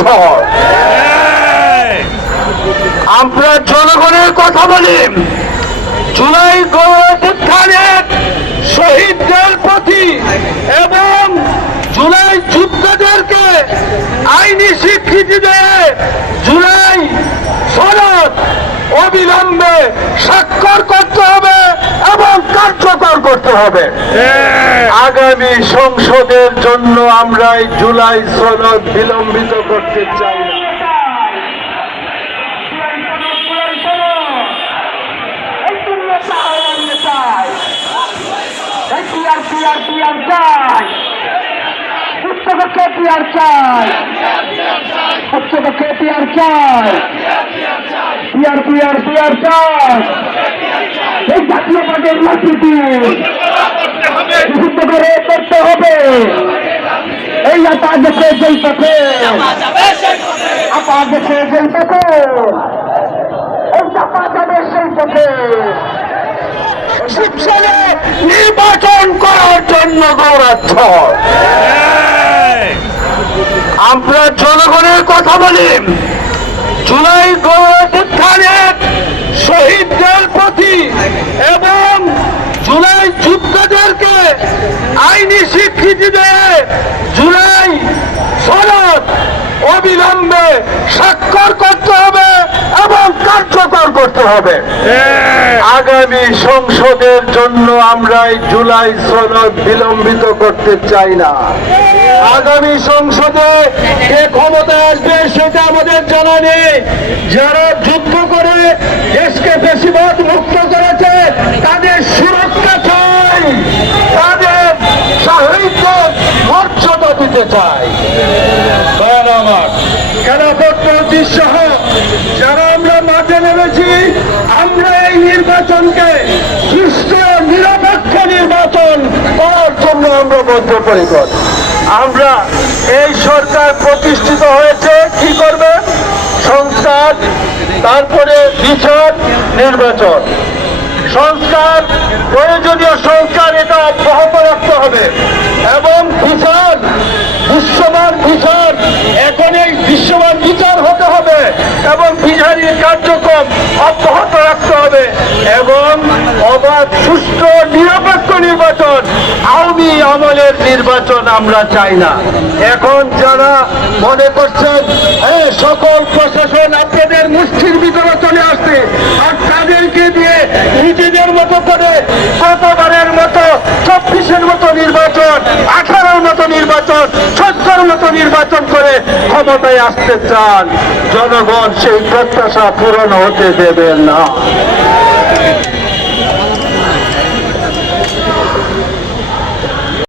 ঝড়। আমরা জনগণের কথা বলি, জুলাই গণঅভ্যুত্থানের শহীদদের প্রতি এবং জুলাই যোদ্ধাদেরকে আইনি স্বীকৃতি দিয়ে জুলাই সনদ অবিলম্বে স্বাক্ষর করতে হবে এবং কার্যকর করতে হবে। আগামী সংসদের জন্য আমরা এই জুলাই সনদ বিলম্বিত করতে চাই না। এই জাতীয় পার্টির রাজনীতি নিষিদ্ধ করে করতে হবে। এই আপা দেশে যেই পথে আপা দেশে যেই পথে এই চাপা যাবে সেই পথে শিবসেনা নির্বাচন করার জন্য দৌড়াচ্ছ। আমরা জনগণের কথা বলি, জুলাই গণঅভ্যুত্থানের শহীদদের প্রতি এবং জুলাই যোদ্ধাদেরকে আইনি স্বীকৃতি দিয়ে জুলাই সনদ অবিলম্বে স্বাক্ষর করতে হবে এবং কার্যকর করতে হবে। আগামী সংসদের জন্য আমরা এই জুলাই সনদ বিলম্বিত করতে চাই না। আগামী সংসদে কে ক্ষমতায় আসবে সেটা আমাদের জানা নেই। যারা যুদ্ধ করে দেশকে বেশিরভাগ মুক্ত করেছে তাদের সুরক্ষা চাই, তাদের শহীদদের মর্যাদা দিতে চাই। আমার খেলাফত সহ যারা আমরা মাঠে নেমেছি, আমরা এই নির্বাচনকে সুষ্ঠু নিরপেক্ষ নির্বাচন করার জন্য আমরা বদ্ধপরিকর। আমরা এই সরকার প্রতিষ্ঠিত হয়েছে কি করবে? সংস্কার, তারপরে বিচার, নির্বাচন। সংস্কার, প্রয়োজনীয় সংস্কার এটা অব্যাহত রাখতে হবে এবং বিচার, বিশ্বমান বিচার, এখন এই বিশ্বমান বিচার হতে হবে এবং বিচারের কার্যক্রম অব্যাহত রাখতে হবে এবং অবাধ সুষ্ঠু নিরপেক্ষ নির্বাচন, আওয়ামী আমলের নির্বাচন আমরা চাই না। এখন যারা মনে করছেন সকল প্রশাসন আপনাদের মুষ্টির ভিতরে চলে আসছে আর তাদেরকে দিয়ে নিজেদের মতো করে গতবারের মতো 24-এর মতো নির্বাচন, 18-র মতো নির্বাচন, 14-র মতো নির্বাচন করে ক্ষমতায় আসতে চান, জনগণ সেই প্রত্যাশা পূরণ হতে দেবেন না।